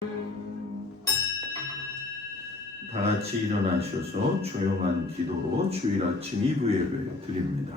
다 같이 일어나셔서 조용한 기도로 주일 아침 2부 예배 드립니다.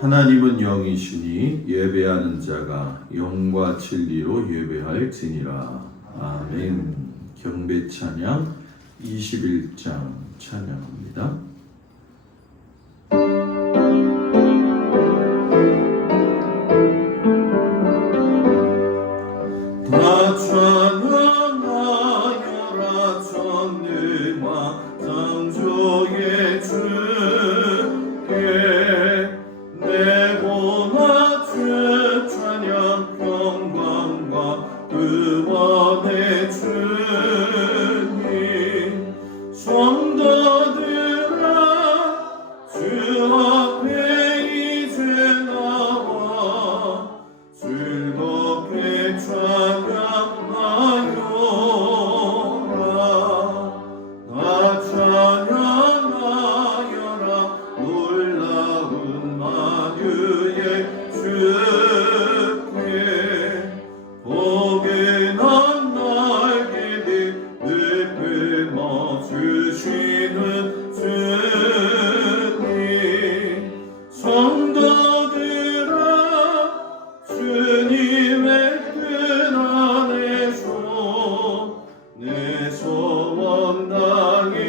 하나님은 영이시니 예배하는 자가 영과 진리로 예배할지니라. 아멘. 경배 찬양 21장 찬양합니다. 다 찬양하여라 전능과 창조의 주께 내 고난주 찬양 평강과 구원의 주님 성도들아 주 앞에 이제 나와 즐겁게 찬양하여라. 나 찬양하여라 놀라운 만유의 주께 포근한 날개를 늘 품어주시는 주님 성도들아 주님의 끈 안에서 내 소원 다이르니라.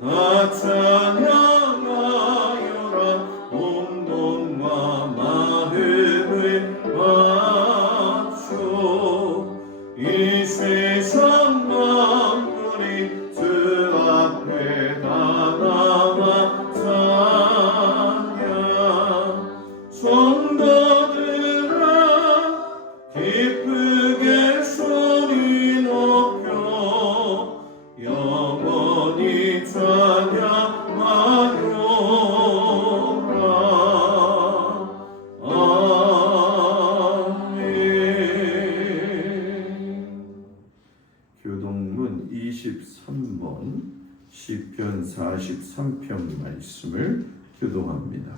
나 찬양하여라 온 몸과 마음을 맞춰 이 세상 만물이 주 앞에 다 나와 찬양 성도들아 기쁘게 소리 높여 영원히 찬양하여라. 아멘. 교동문 23번 시편 43편 말씀을 교동합니다.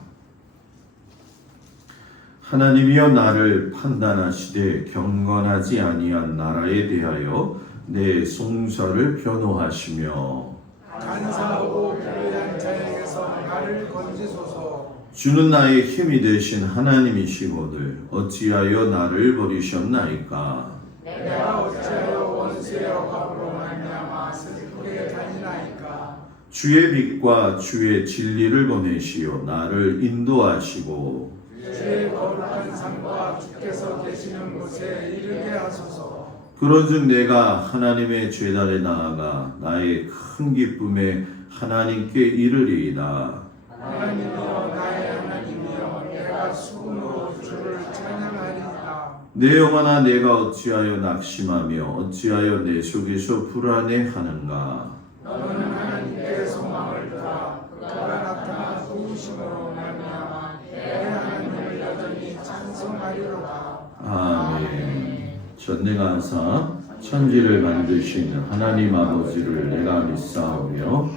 하나님이여 나를 판단하시되 경건하지 아니한 나라에 대하여 내 송사를 변호하시며 간사하고 불의한 자에게서 나를 건지소서. 주는 나의 힘이 되신 하나님이시거늘 어찌하여 나를 버리셨나이까. 내가 어찌하여 원수의 억압으로 말미암아 슬프게 다니나이까. 주의 빛과 주의 진리를 보내시어 나를 인도하시고 주의 거룩한 산과 주께서 계시는 곳에 이르게 하소서. 그런즉 내가 하나님의 제단에 나아가 나의 큰 기쁨에 하나님께 이르리이다. 하나님이여 나의 하나님이여 내가 수금으로 주를 찬양하리이다. 내 영혼아 내가 어찌하여 낙심하며 어찌하여 내 속에서 불안해하는가. 너는 하나님께 소망을 두라. 그가 나타나 도우심으로 말미암아 내 하나님을 여전히 찬송하리로다. 아멘. 전능하사 천지를 만드신 하나님 아버지를 내가 믿사오며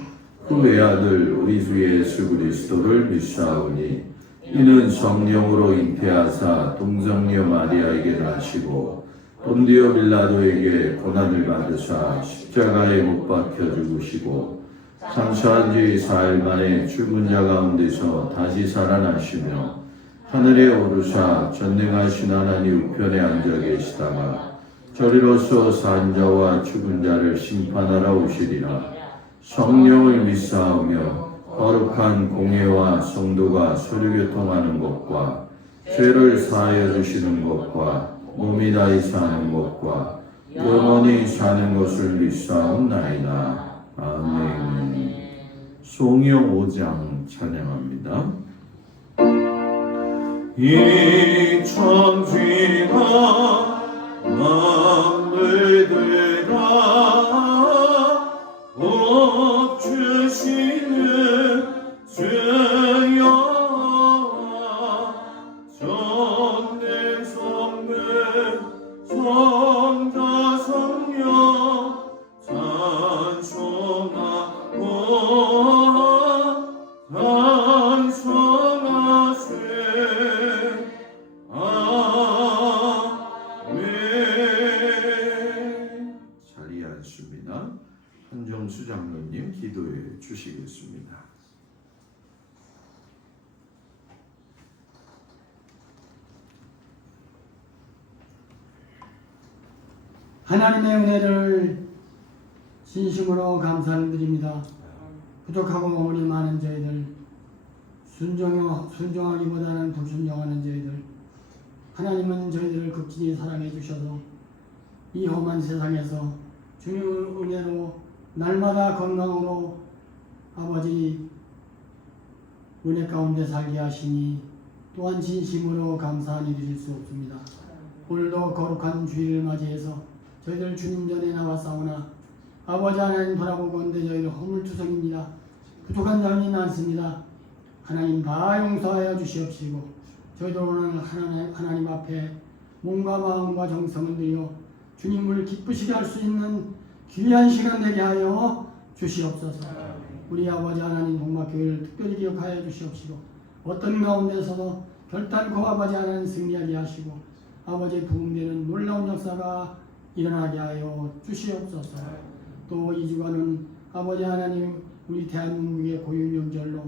그 외아들 우리 주 예수 그리스도를 믿사오니 이는 성령으로 잉태하사 동정녀 마리아에게 나시고 본디오 빌라도에게 고난을 받으사 십자가에 못 박혀 죽으시고 장사한 지 4일 만에 죽은 자 가운데서 다시 살아나시며 하늘에 오르사 전능하신 하나님 우편에 앉아 계시다가 저리로서 산 자와 죽은 자를 심판하러 오시리라. 성령을 믿사오며 거룩한 공회와 성도가 서류교통하는 것과 죄를 사하여 주시는 것과 몸이 다히 사는 것과 영원히 사는 것을 믿사옵나이다. 아멘. 송영 5장 찬양합니다. 이 천지가 만물들아 복 주시는 주 하겠습니다. 한정수 장로님 기도해 주시겠습니다. 하나님의 은혜를 진심으로 감사를 드립니다. 부족하고 어머니 많은 저희들, 순종하기보다는 불순종하는 저희들, 하나님은 저희들을 극진히 사랑해 주셔서 이 험한 세상에서 주님의 은혜로 날마다 건강으로 아버지 은혜 가운데 살게 하시니 또한 진심으로 감사하니 드릴 수 없습니다. 오늘도 거룩한 주일을 맞이해서 저희들 주님 전에 나왔사오나 아버지 하나님 돌아보건대 저희들 허물투성입니다. 부족한 점이 많습니다. 하나님 다 용서하여 주시옵시고 저희들 오늘 하나님 앞에 몸과 마음과 정성을 들여 주님을 기쁘시게 할 수 있는 귀한 시간 되게 하여 주시옵소서. 우리 아버지 하나님 동막교회를 특별히 기억하여 주시옵시고 어떤 가운데서도 결단코 아버지 하나님 승리하게 하시고 아버지의 부흥되는 놀라운 역사가 일어나게 하여 주시옵소서. 또 이 주간은 아버지 하나님 우리 대한민국의 고유명절로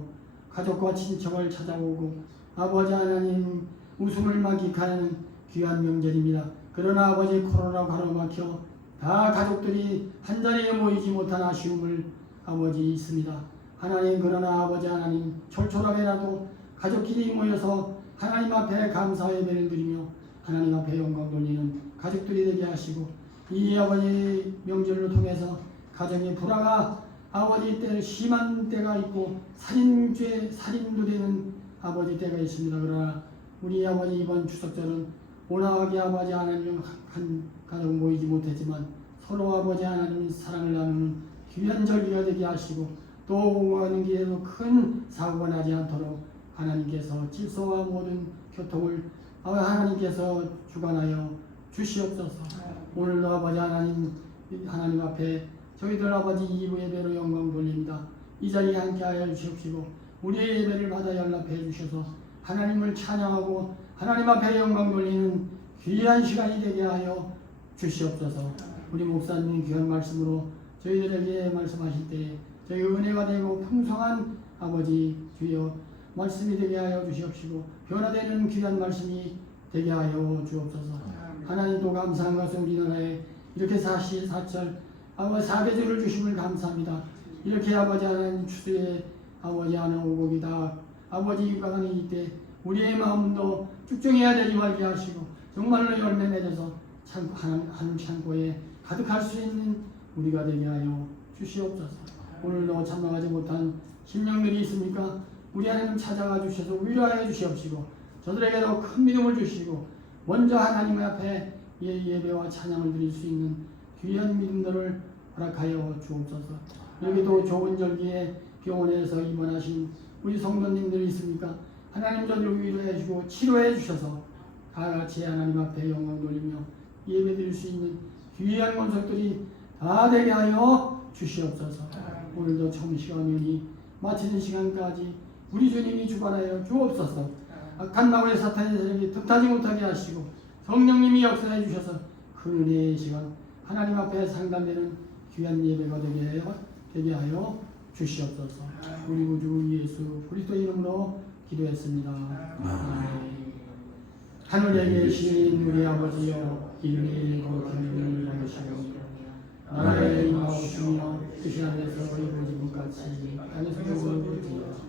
가족과 친척을 찾아오고 아버지 하나님 웃음을 만끽하는 귀한 명절입니다. 그러나 아버지 코로나 가로막혀 다 가족들이 한자리에 모이지 못한 아쉬움을 아버지 있습니다. 하나님 그러나 아버지 하나님 철철하게라도 가족끼리 모여서 하나님 앞에 감사 예배를 드리며 하나님 앞에 영광 돌리는 가족들이 되게 하시고 이 아버지 명절을 통해서 가정의 불화가 아버지 때 심한 때가 있고 살인도 되는 아버지 때가 있습니다. 그러나 우리 아버지 이번 추석절은 온화하게 아버지 하나님 한 가족 모이지 못했지만 서로 아버지 하나님 사랑을 나누는 귀한 절기가 되게 하시고 또 오가는 길에도 큰 사고가 나지 않도록 하나님께서 질서와 모든 교통을 하나님께서 주관하여 주시옵소서. 오늘도 아버지 하나님 앞에 저희들 아버지 2부 예배로 영광 돌립니다. 이 자리에 함께하여 주시옵시고 우리의 예배를 받아 연락해 주셔서 하나님을 찬양하고 하나님 앞에 영광 돌리는 귀한 시간이 되게 하여 주시옵소서. 우리 목사님 귀한 말씀으로 저희들에게 말씀하실 때 저희 은혜가 되고 풍성한 아버지 주여 말씀이 되게 하여 주시옵시고 변화되는 귀한 말씀이 되게 하여 주옵소서. 하나님도 감사한 것은 우리나라에 이렇게 사시사철 아버지 사계절을 주심을 감사합니다. 이렇게 아버지 하나님 추수에 아버지 하나님 오곡이다 아버지 육아하는 이때 우리의 마음도 쭉정해야 되지 말게 하시고 정말로 열매 맺어서 한 창고에 가득할 수 있는 우리가 되게 하여 주시옵소서. 오늘도 참여하지 못한 심령들이 있습니까? 우리 하나님 찾아가 주셔서 위로하여 주시옵시고 저들에게도 큰 믿음을 주시고 먼저 하나님 앞에 예배와 찬양을 드릴 수 있는 귀한 믿음들을 허락하여 주옵소서. 여기도 좋은 절기에 병원에서 입원하신 우리 성도님들이 있습니까? 하나님 저들을 위로해 주고 치료해 주셔서 다 같이 하나님 앞에 영광 돌리며 예배 드릴 수 있는 귀한 권속들이 다 되게 하여 주시옵소서. 오늘도 청시간이 마치는 시간까지 우리 주님이 주관하여 주옵소서. 악한 마음의 사탄의 세력이 틈타지 못하게 하시고 성령님이 역사해 주셔서 그 은혜의 시간 하나님 앞에 상담되는 귀한 예배가 되게 하여 주시옵소서. 우리 구주 예수 그리스도 이름으로 기도했습니다. 아멘. 하늘에 계신 우리 아버지여 이름이 거룩함을 받으시옵소서. 나라의 임하옵시며 뜻이 하늘에서 이루어진 것 같이 땅에서도 이루어지리이다.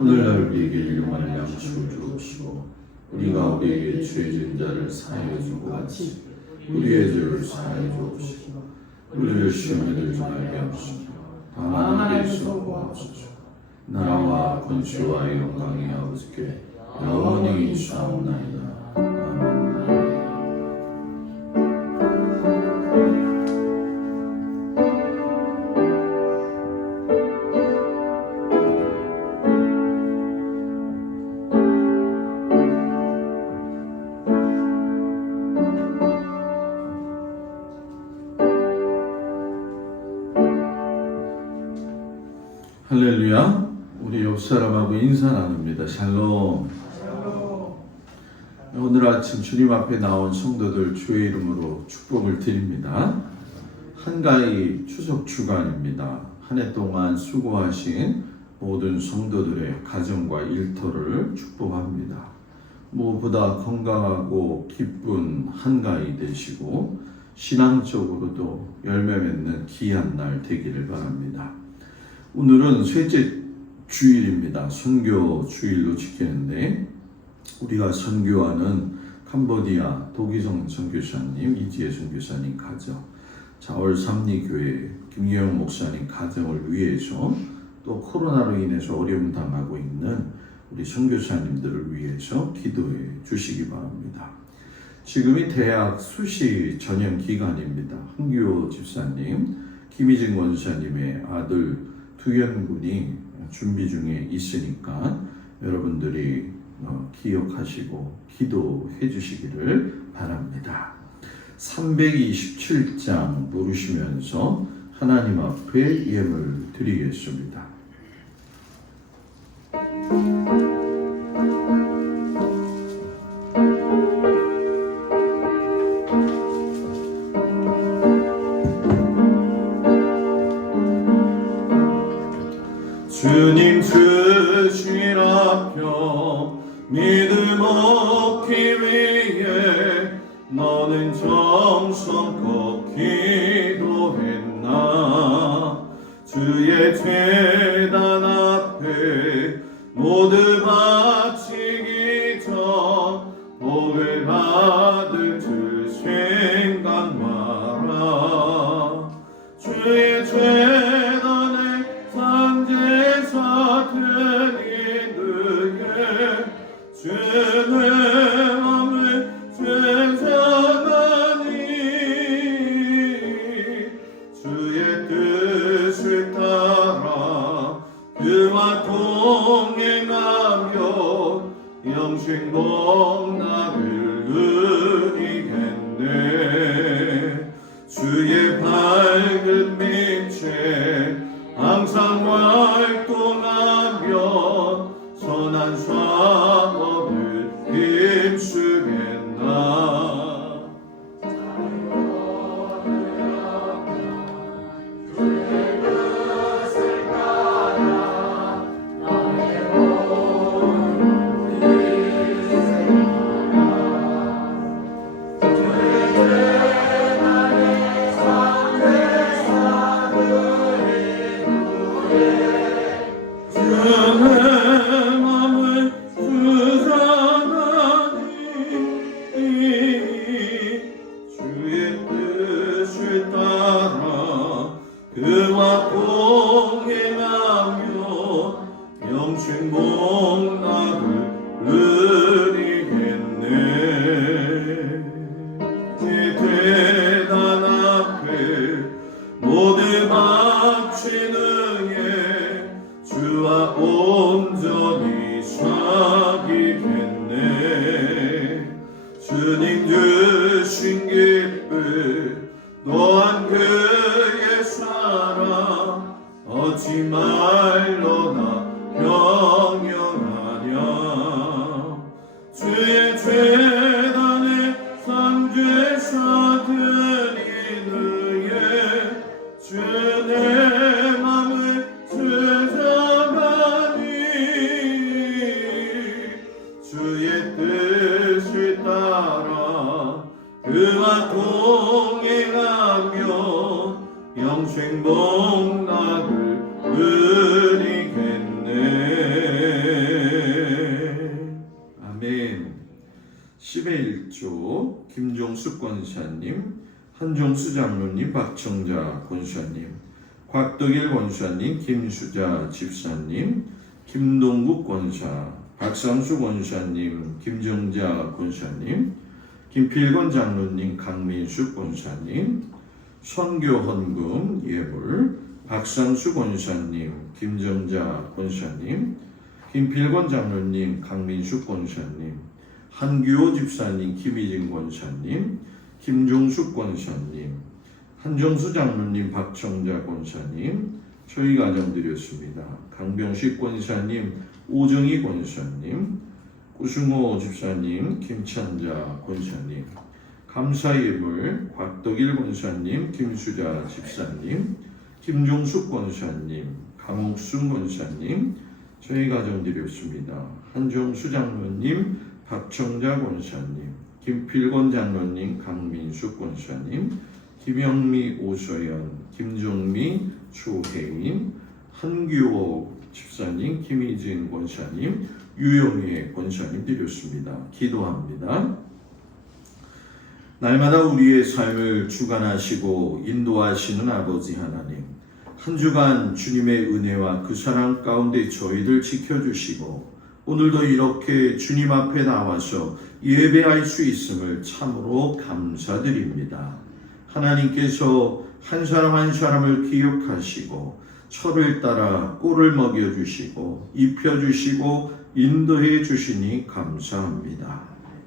오늘날 우리에게 일용할 양식을 주옵시고 우리가 우리에게 죄진 자를 사하여 준 것 같이 우리의 죄를 사하여 주옵시고 우리를 시험에 들지 말게 하옵시고 다만 하나님께서 구하옵소서. 나라와 권세와 영광이 아버지께 영원히 있사옵나이다. 아멘. 할렐루야. 우리 옆 사람하고 인사 나눕니다. 샬롬. 오늘 아침 주님 앞에 나온 성도들 주의 이름으로 축복을 드립니다. 한가위 추석 주간입니다. 한 해 동안 수고하신 모든 성도들의 가정과 일터를 축복합니다. 무엇보다 건강하고 기쁜 한가위 되시고 신앙적으로도 열매 맺는 귀한 날 되기를 바랍니다. 오늘은 셋째 주일입니다. 선교 주일로 지키는데 우리가 선교하는 캄보디아 도기성 선교사님, 이지혜 선교사님 가정, 자월 삼리교회 김예영 목사님 가정을 위해서 또 코로나로 인해서 어려움 당하고 있는 우리 선교사님들을 위해서 기도해 주시기 바랍니다. 지금이 대학 수시 전형 기간입니다. 황규호 집사님, 김희진 권사님의 아들 두현군이 준비 중에 있으니까 여러분들이 기억하시고 기도해 주시기를 바랍니다. 327장 부르시면서 하나님 앞에 예물 드리겠습니다. 주님 주신 앞여 믿음 얻기 위해 너는 정성껏 기도했나. 주의 제단 앞에 모두 바치기 전 복을 받을 줄 생각 마라. 주의 제단에 상제사 드리느에 주의 마음을 죄송하니 주의 뜻을 따라 그와 동행하며 영생 복락을 누리겠네. 주의 밝은 빛에 항상 활동하며 선한 사업을 힘쓰겠나. 그와 동행하며 영생 복락을 누리겠네. 네 대단 앞에 모두 바치는 예 주와 온전히 사귀겠네. 주님 주신 기쁨 또한 그의 사랑 얻지 말로나 명령하랴. 주의 제단에 상죄사 드리느에 주 내 맘을 주장하니 주의 뜻을 따라 그와 동행하며 영생 복락을 누리겠네. 아멘. 10의 1조 김종숙 권사님, 한종수 장로님, 박청자 권사님, 곽덕일 권사님, 김수자 집사님, 김동국 권사, 박상수 권사님, 김정자 권사님, 김필권 장로님, 강민숙 권사님, 선교헌금 예물, 박상수 권사님, 김정자 권사님, 김필권 장로님, 강민숙 권사님, 한규호 집사님, 김희진 권사님, 김종숙 권사님, 한정수 장로님, 박청자 권사님, 저희 가정 드렸습니다. 강병식 권사님, 오정희 권사님, 구승호 집사님, 김찬자 권사님, 감사의 예물 곽덕일 권사님, 김수자 집사님, 김종숙 권사님, 강옥순 권사님, 저희 가정 드렸습니다. 한정수 장로님, 박청자 권사님, 김필권 장로님, 강민숙 권사님, 김영미, 오서연, 김정미, 조혜인, 한규호 집사님, 김희진 권사님, 유영애 권사님 드렸습니다. 기도합니다. 날마다 우리의 삶을 주관하시고 인도하시는 아버지 하나님, 한 주간 주님의 은혜와 그 사랑 가운데 저희들 지켜주시고 오늘도 이렇게 주님 앞에 나와서 예배할 수 있음을 참으로 감사드립니다. 하나님께서 한 사람 한 사람을 기억하시고 철을 따라 꼴을 먹여주시고 입혀주시고 인도해 주시니 감사합니다.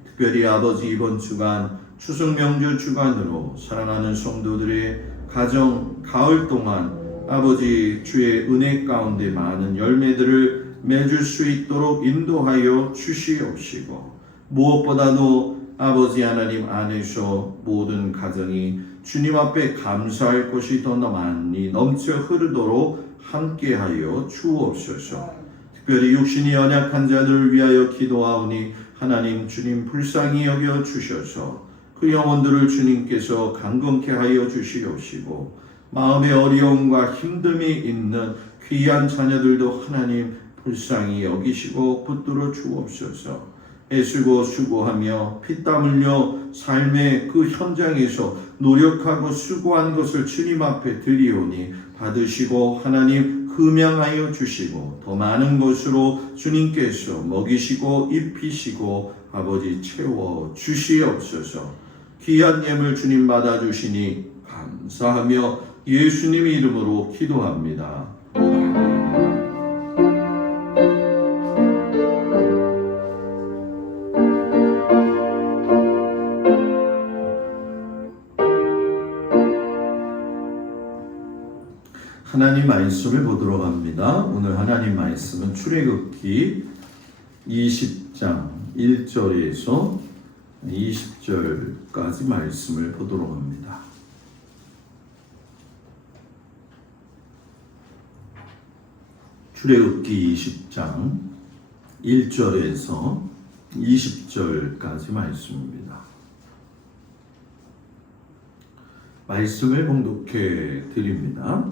특별히 아버지 이번 주간 추석 명절 주간으로 사랑하는 성도들의 가정 가을 동안 아버지 주의 은혜 가운데 많은 열매들을 맺을 수 있도록 인도하여 주시옵시고 무엇보다도 아버지 하나님 안에서 모든 가정이 주님 앞에 감사할 것이 더 많이 넘쳐 흐르도록 함께하여 주옵소서. 특별히 육신이 연약한 자들을 위하여 기도하오니 하나님 주님 불쌍히 여겨 주셔서 그 영혼들을 주님께서 강건케 하여 주시옵시고 마음의 어려움과 힘듦이 있는 귀한 자녀들도 하나님 불쌍히 여기시고 붙들어 주옵소서. 애쓰고 수고하며 피땀 흘려 삶의 그 현장에서 노력하고 수고한 것을 주님 앞에 드리오니 받으시고 하나님 흠양하여 주시고 더 많은 것으로 주님께서 먹이시고 입히시고 아버지 채워 주시옵소서. 귀한 예물 주님 받아주시니 감사하며 예수님 이름으로 기도합니다. 하나님 말씀을 보도록 합니다. 오늘 하나님 말씀은 출애굽기 20장 1절에서 20절까지 말씀을 보도록 합니다. 출애굽기 20장 1절에서 20절까지 말씀입니다. 말씀을 봉독해 드립니다.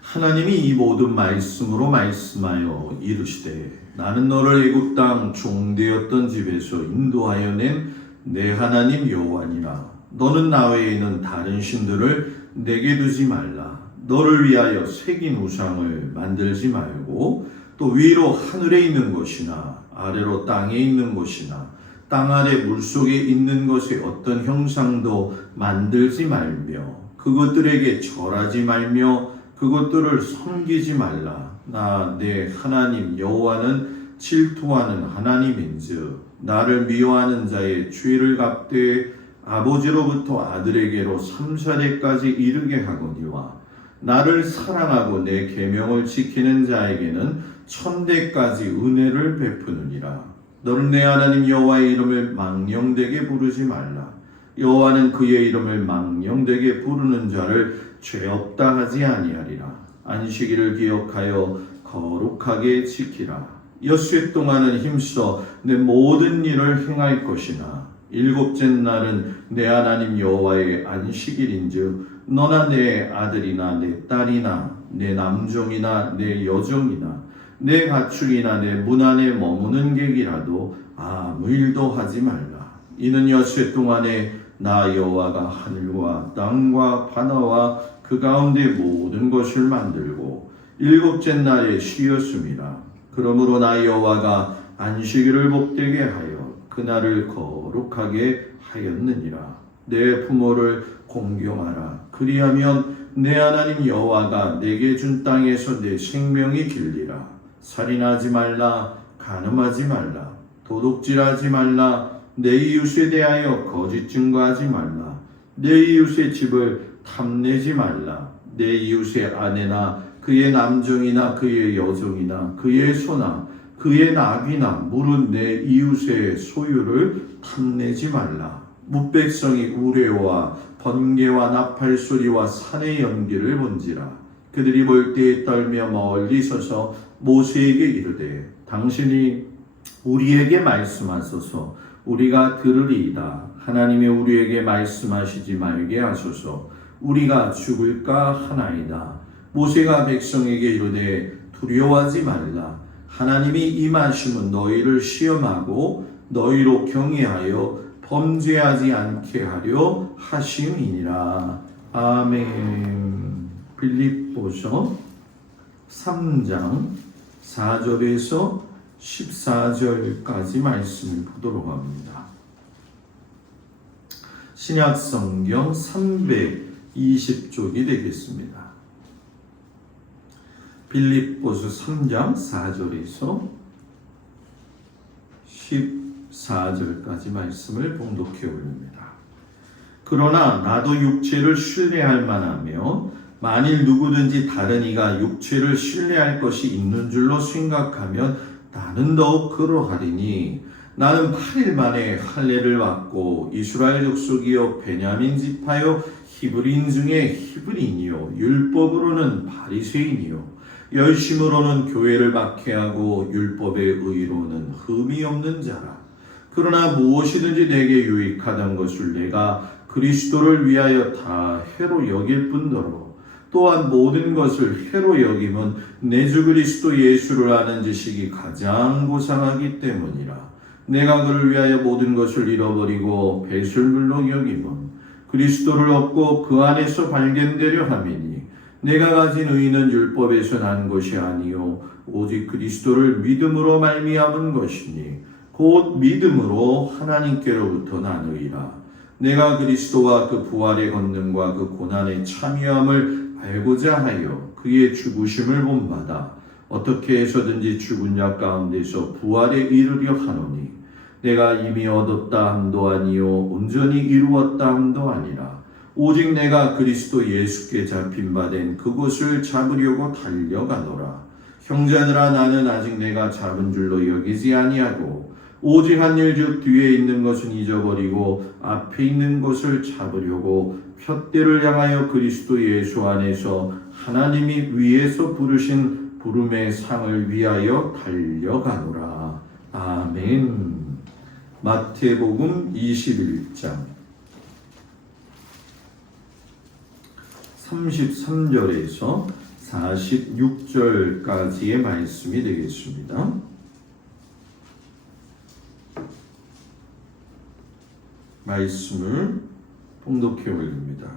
하나님이 이 모든 말씀으로 말씀하여 이르시되 나는 너를 애굽 땅 종되었던 집에서 인도하여 낸 내 하나님 여호와니라. 너는 나 외에는 다른 신들을 내게 두지 말라. 너를 위하여 새긴 우상을 만들지 말고 또 위로 하늘에 있는 것이나 아래로 땅에 있는 것이나 땅 아래 물속에 있는 것의 어떤 형상도 만들지 말며 그것들에게 절하지 말며 그것들을 섬기지 말라. 나 내 하나님 여호와는 질투하는 하나님인즉 나를 미워하는 자의 죄를 갚되 아버지로부터 아들에게로 3사대까지 이르게 하거니와 나를 사랑하고 내 계명을 지키는 자에게는 1000대까지 은혜를 베푸느니라. 너는 내 하나님 여호와의 이름을 망령되게 부르지 말라. 여호와는 그의 이름을 망령되게 부르는 자를 죄 없다 하지 아니하리라. 안식일을 기억하여 거룩하게 지키라. 엿새 동안은 힘써 내 모든 일을 행할 것이나 일곱째 날은 내 하나님 여호와의 안식일인즉 너나 내 아들이나 내 딸이나 내 남종이나 내 여종이나 내 가축이나 내 문 안에 머무는 객이라도 아무 일도 하지 말라. 이는 엿새 동안에 나 여호와가 하늘과 땅과 바다와 그 가운데 모든 것을 만들고 일곱째 날에 쉬었음이라. 그러므로 나 여호와가 안식일을 복되게 하여 그날을 거룩하게 하였느니라. 내 부모를 공경하라. 그리하면 내 하나님 여호와가 내게 준 땅에서 내 생명이 길리라. 살인하지 말라. 간음하지 말라. 도둑질하지 말라. 내 이웃에 대하여 거짓 증거하지 말라. 내 이웃의 집을 탐내지 말라. 내 이웃의 아내나 그의 남종이나 그의 여종이나 그의 소나 그의 낙이나 물은 내 이웃의 소유를 탐내지 말라. 뭇백성이 우레와 번개와 나팔 소리와 산의 연기를 본지라. 그들이 볼 때에 떨며 멀리 서서 모세에게 이르되 당신이 우리에게 말씀하소서. 우리가 들으리이다. 하나님이 우리에게 말씀하시지 말게 하소서. 우리가 죽을까 하나이다. 모세가 백성에게 이르되 두려워하지 말라. 하나님이 임하심은 너희를 시험하고 너희로 경외하여 범죄하지 않게 하려 하심이니라. 아멘. 빌립보서 3장 4절에서 14절까지 말씀을 보도록 합니다. 신약성경 320쪽이 되겠습니다. 빌립보서 3장 4절에서 14절까지 말씀을 봉독해 올립니다. 그러나 나도 육체를 신뢰할 만하며 만일 누구든지 다른 이가 육체를 신뢰할 것이 있는 줄로 생각하면 나는 더욱 그러하리니 나는 8일 만에 할례를 받고 이스라엘 족속이요 베냐민 지파요 히브리인 중에 히브리인이요 율법으로는 바리새인이요 열심으로는 교회를 박해하고 율법의 의로는 흠이 없는 자라. 그러나 무엇이든지 내게 유익하던 것을 내가 그리스도를 위하여 다 해로 여길 뿐더러 또한 모든 것을 해로 여김은 내 주 그리스도 예수를 아는 지식이 가장 고상하기 때문이라. 내가 그를 위하여 모든 것을 잃어버리고 배설물로 여김은 그리스도를 얻고 그 안에서 발견되려 함이니 내가 가진 의는 율법에서 난 것이 아니요 오직 그리스도를 믿음으로 말미암은 것이니 곧 믿음으로 하나님께로부터 난 의라. 내가 그리스도와 그 부활의 권능과 그 고난의 참여함을 알고자 하여 그의 죽으심을 본받아 어떻게 해서든지 죽은 자 가운데서 부활에 이르려 하노니 내가 이미 얻었다 함도 아니요 온전히 이루었다 함도 아니라 오직 내가 그리스도 예수께 잡힌 바 된 그것을 잡으려고 달려가노라. 형제들아 나는 아직 내가 잡은 줄로 여기지 아니하고 오직 한 일 즉 뒤에 있는 것은 잊어버리고 앞에 있는 것을 잡으려고 푯대를 향하여 그리스도 예수 안에서 하나님이 위에서 부르신 부름의 상을 위하여 달려가노라. 아멘. 마태복음 21장 33절에서 46절까지의 말씀이 되겠습니다. 말씀을 봉독해 올립니다.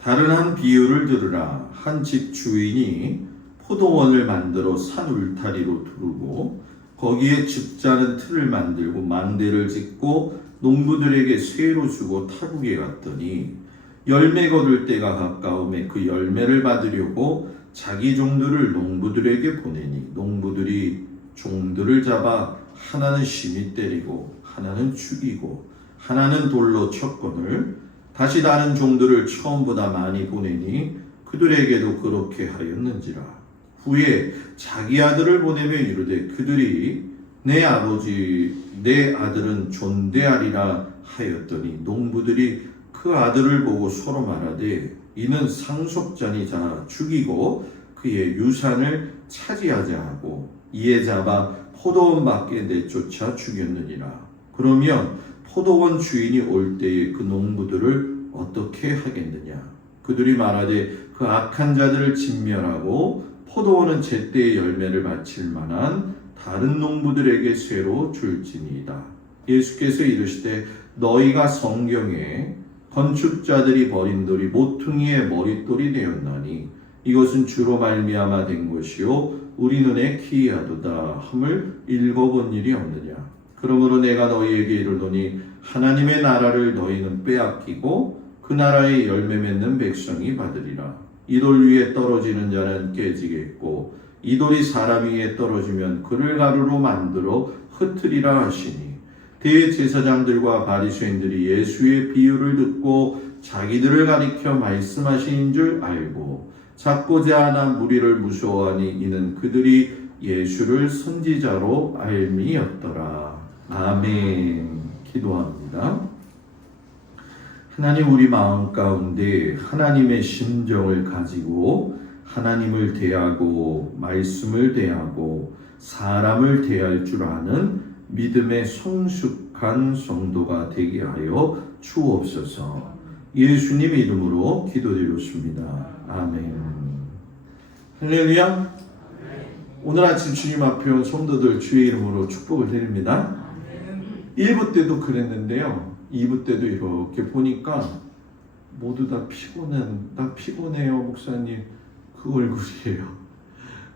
다른 한 비유를 들으라. 한 집 주인이 포도원을 만들어 산 울타리로 두르고 거기에 즙자는 틀을 만들고 망대를 짓고 농부들에게 쇠로 주고 타국에 갔더니 열매 거둘 때가 가까움에 그 열매를 받으려고 자기 종들을 농부들에게 보내니 농부들이 종들을 잡아 하나는 심히 때리고 하나는 죽이고 하나는 돌로 쳤거늘 다시 다른 종들을 처음보다 많이 보내니 그들에게도 그렇게 하였는지라. 후에 자기 아들을 보내며 이르되 그들이 내 아버지 내 아들은 존대하리라 하였더니 농부들이 그 아들을 보고 서로 말하되 이는 상속자니자 죽이고 그의 유산을 차지하자 하고 이에 잡아 포도원 밖에 내쫓아 죽였느니라. 그러면 포도원 주인이 올 때에 그 농부들을 어떻게 하겠느냐? 그들이 말하되 그 악한 자들을 진멸하고 포도원은 제때의 열매를 바칠 만한 다른 농부들에게 쇠로 줄지니이다. 예수께서 이르시되 너희가 성경에 건축자들이 버린 돌이 모퉁이의 머릿돌이 되었나니 이것은 주로 말미암아 된 것이요 우리 눈에 기이하도다 함을 읽어본 일이 없느냐. 그러므로 내가 너희에게 이르노니 하나님의 나라를 너희는 빼앗기고 그 나라의 열매 맺는 백성이 받으리라. 이 돌 위에 떨어지는 자는 깨지겠고 이 돌이 사람 위에 떨어지면 그를 가루로 만들어 흩으리라 하시니 대제사장들과 바리새인들이 예수의 비유를 듣고 자기들을 가리켜 말씀하신 줄 알고 잡고자 하나 무리를 무서워하니 이는 그들이 예수를 선지자로 알미였더라. 아멘. 기도합니다. 하나님, 우리 마음 가운데 하나님의 심정을 가지고 하나님을 대하고 말씀을 대하고 사람을 대할 줄 아는 믿음의 성숙한 성도가 되게 하여 주옵소서. 예수님 이름으로 기도드렸습니다. 아멘. 할렐루야. 오늘 아침 주님 앞에 온 성도들 주의 이름으로 축복을 드립니다. 1부 때도 그랬는데요. 2부 때도 이렇게 보니까 모두 다 피곤해요 목사님. 그 얼굴이에요.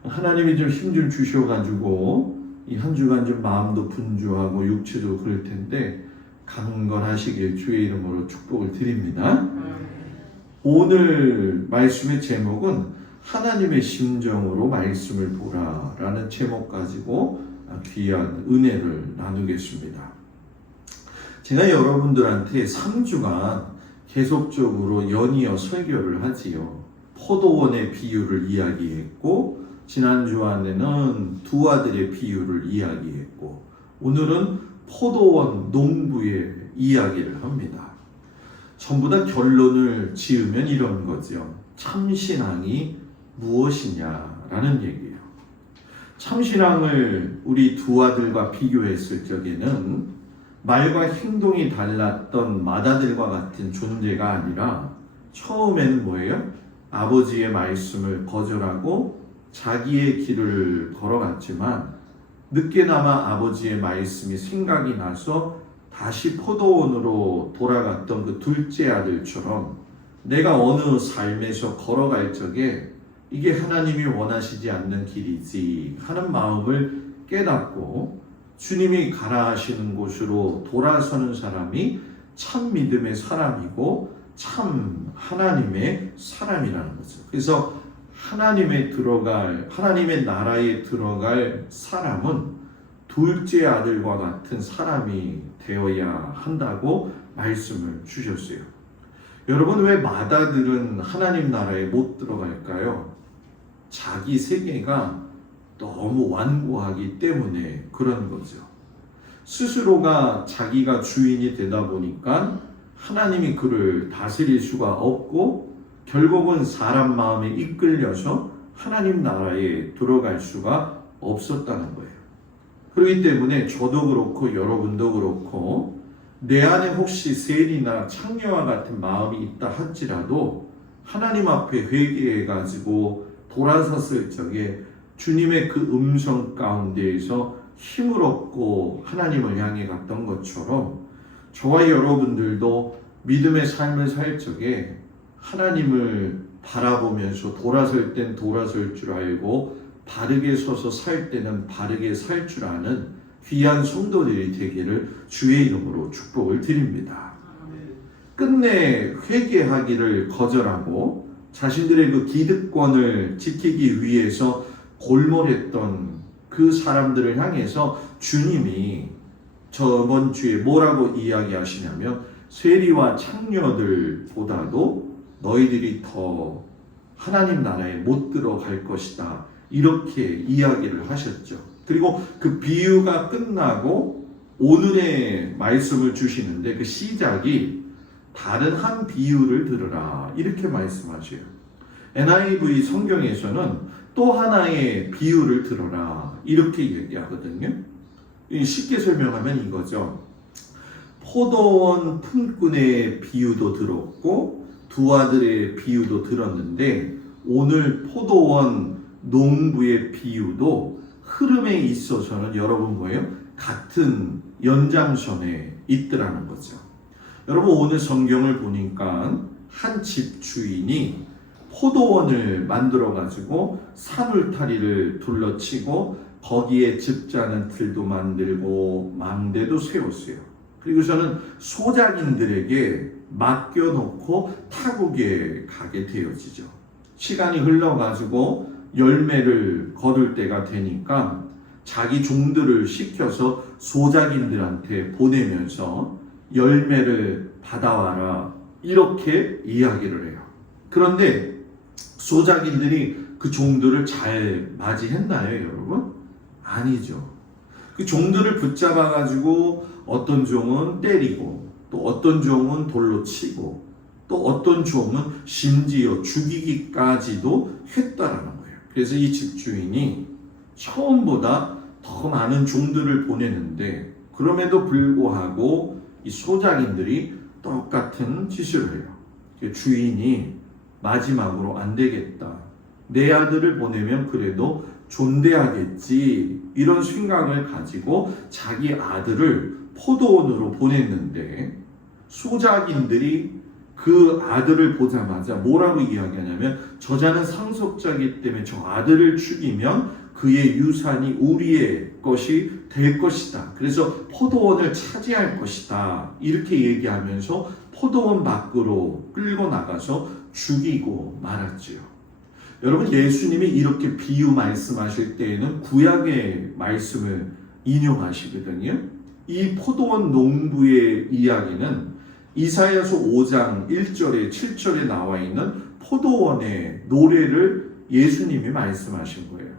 하나님이 좀 힘 좀 주셔가지고 이 한 주간 좀 마음도 분주하고 육체도 그럴 텐데 강건하시길 주의 이름으로 축복을 드립니다. 오늘 말씀의 제목은 하나님의 심정으로 말씀을 보라라는 제목 가지고 귀한 은혜를 나누겠습니다. 제가 여러분들한테 3주간 계속적으로 연이어 설교를 하지요. 포도원의 비유를 이야기했고 지난주안에는 두 아들의 비유를 이야기했고 오늘은 포도원 농부의 이야기를 합니다. 전부 다 결론을 지으면 이런 거죠. 참신앙이 무엇이냐라는 얘기예요. 참신앙을 우리 두 아들과 비교했을 적에는 말과 행동이 달랐던 맏아들과 같은 존재가 아니라 처음에는 뭐예요? 아버지의 말씀을 거절하고 자기의 길을 걸어갔지만 늦게나마 아버지의 말씀이 생각이 나서 다시 포도원으로 돌아갔던 그 둘째 아들처럼 내가 어느 삶에서 걸어갈 적에 이게 하나님이 원하시지 않는 길이지 하는 마음을 깨닫고 주님이 가라 하시는 곳으로 돌아서는 사람이 참 믿음의 사람이고 참 하나님의 사람이라는 거죠. 그래서 하나님의 나라에 들어갈 사람은 둘째 아들과 같은 사람이 되어야 한다고 말씀을 주셨어요. 여러분, 왜 맏아들은 하나님 나라에 못 들어갈까요? 자기 세계가 너무 완고하기 때문에 그런 거죠. 스스로가 자기가 주인이 되다 보니까 하나님이 그를 다스릴 수가 없고 결국은 사람 마음에 이끌려서 하나님 나라에 들어갈 수가 없었다는 거예요. 그렇기 때문에 저도 그렇고 여러분도 그렇고 내 안에 혹시 세리나 창녀와 같은 마음이 있다 할지라도 하나님 앞에 회개해가지고 돌아섰을 적에 주님의 그 음성 가운데에서 힘을 얻고 하나님을 향해 갔던 것처럼 저와 여러분들도 믿음의 삶을 살 적에 하나님을 바라보면서 돌아설 땐 돌아설 줄 알고 바르게 서서 살 때는 바르게 살 줄 아는 귀한 성도들이 되기를 주의 이름으로 축복을 드립니다. 끝내 회개하기를 거절하고 자신들의 그 기득권을 지키기 위해서 골몰했던 그 사람들을 향해서 주님이 저번 주에 뭐라고 이야기하시냐면 세리와 창녀들보다도 너희들이 더 하나님 나라에 못 들어갈 것이다. 이렇게 이야기를 하셨죠. 그리고 그 비유가 끝나고 오늘의 말씀을 주시는데 그 시작이 다른 한 비유를 들으라 이렇게 말씀하셔요. NIV 성경에서는 또 하나의 비유를 들어라 이렇게 얘기하거든요. 쉽게 설명하면 이거죠. 포도원 품꾼의 비유도 들었고 두 아들의 비유도 들었는데 오늘 포도원 농부의 비유도 흐름에 있어서는 여러분 뭐예요? 같은 연장선에 있더라는 거죠. 여러분 오늘 성경을 보니까 한 집 주인이 포도원을 만들어 가지고 산울타리를 둘러치고 거기에 즙자는 틀도 만들고 망대도 세웠어요. 그리고서는 소작인들에게 맡겨놓고 타국에 가게 되어지죠. 시간이 흘러가지고 열매를 거둘 때가 되니까 자기 종들을 시켜서 소작인들한테 보내면서 열매를 받아와라 이렇게 이야기를 해요. 그런데 소작인들이 그 종들을 잘 맞이했나요, 여러분? 아니죠. 그 종들을 붙잡아 가지고 어떤 종은 때리고 또 또 어떤 종은 돌로 치고 또 어떤 종은 심지어 죽이기까지도 했다라는 거예요. 그래서 이 집주인이 처음보다 더 많은 종들을 보내는데 그럼에도 불구하고 이 소작인들이 똑같은 짓을 해요. 주인이 마지막으로 안 되겠다. 내 아들을 보내면 그래도 존대하겠지. 이런 생각을 가지고 자기 아들을 포도원으로 보냈는데 소작인들이 그 아들을 보자마자 뭐라고 이야기하냐면 저자는 상속자이기 때문에 저 아들을 죽이면 그의 유산이 우리의 것이 될 것이다. 그래서 포도원을 차지할 것이다. 이렇게 얘기하면서 포도원 밖으로 끌고 나가서 죽이고 말았지요. 여러분, 예수님이 이렇게 비유 말씀하실 때에는 구약의 말씀을 인용하시거든요. 이 포도원 농부의 이야기는 이사야서 5장 1절에 7절에 나와 있는 포도원의 노래를 예수님이 말씀하신 거예요.